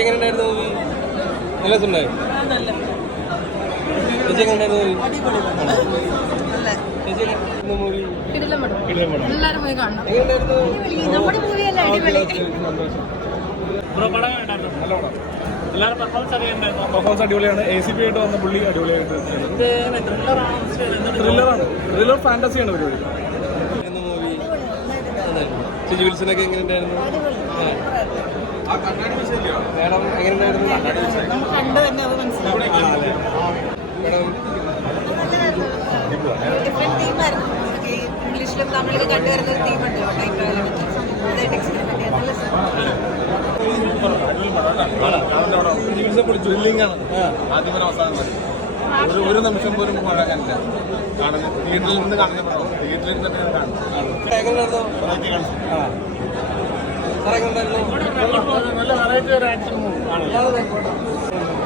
എങ്ങനെയുണ്ടായിരുന്നു മൂവി? നല്ല രസമുണ്ടായി. ചേച്ചി എങ്ങനെയുണ്ടായിരുന്നു മൂവി? പെർഫോമൻസ് അടിപൊളിയാണ്. ACP ആയിട്ട് വന്ന പുള്ളി അടിപൊളിയായിട്ട് ത്രില്ലറാണ്. ത്രില്ലർ ഫാന്റസിയാണ് പരിപാടി. ചേച്ചി വിൽസനൊക്കെ എങ്ങനെയുണ്ടായിരുന്നു? മാഡം എങ്ങനെയുണ്ടായിരുന്നു? ഇംഗ്ലീഷിലും തമിഴിലും കണ്ടുവരുന്ന ഒരു തീമുണ്ടല്ലോ ആദ്യം അവസാനം ഒരു നിമിഷം പോലും പോകാനില്ല. കാണുന്നത് തിയേറ്ററിൽ നിന്ന് കാണുന്ന പടം തിയേറ്ററിൽ തന്നെ നല്ല വെറൈറ്റി ഒരു ആക്ഷൻ മൂവി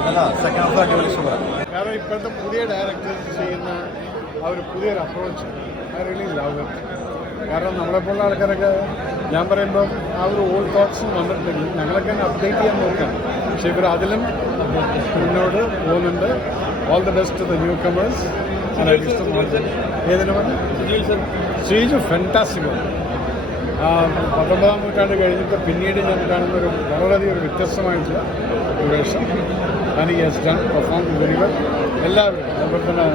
അല്ല. സെക്കൻഡ് ഹാഫ് അടിപൊളി ഇഷ്ടപ്പെടാം. കാരണം ഇപ്പോഴത്തെ പുതിയ ഡയറക്ടർ ചെയ്യുന്ന ആ ഒരു പുതിയൊരു approach I really love it. കാരണം നമ്മളെപ്പോലുള്ള ആൾക്കാരൊക്കെ ഞാൻ പറയുമ്പോൾ ആ ഒരു ഓൾഡ് തോട്ട്സും വന്നിട്ടുണ്ടെങ്കിൽ ഞങ്ങളൊക്കെ അപ്ഡേറ്റ് ചെയ്യാൻ നോക്കാം. പക്ഷെ ഇവർ അതിലും മുന്നോട്ട് പോകുന്നുണ്ട്. All the best to the newcomers. ഏതിനു പറഞ്ഞു ശ്രീജു ഫെന്റാസ്റ്റിക്. 19-ാം നൂറ്റാണ്ട് കഴിഞ്ഞിട്ട് പിന്നീട് ഞാൻ കാണുന്ന ഒരു വളരെയധികം ഒരു വ്യത്യസ്തമായിട്ടുള്ള ഒരു വേഷം. And he has done perform very well. എല്ലാവരും അതുപോലെ തന്നെ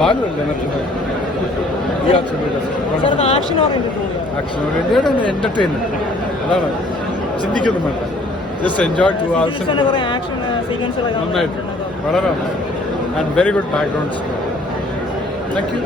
ബാലുവല്ലേ മറ്റുള്ള ആക്ഷൻ ഓറിയന്റഡ് എന്റർടൈൻമെന്റ്. അതാണ് ചിന്തിക്കൊന്നും വേണ്ട. Just enjoy 2 hours. നന്നായിട്ട് വളരെ and very good background score. Thank you.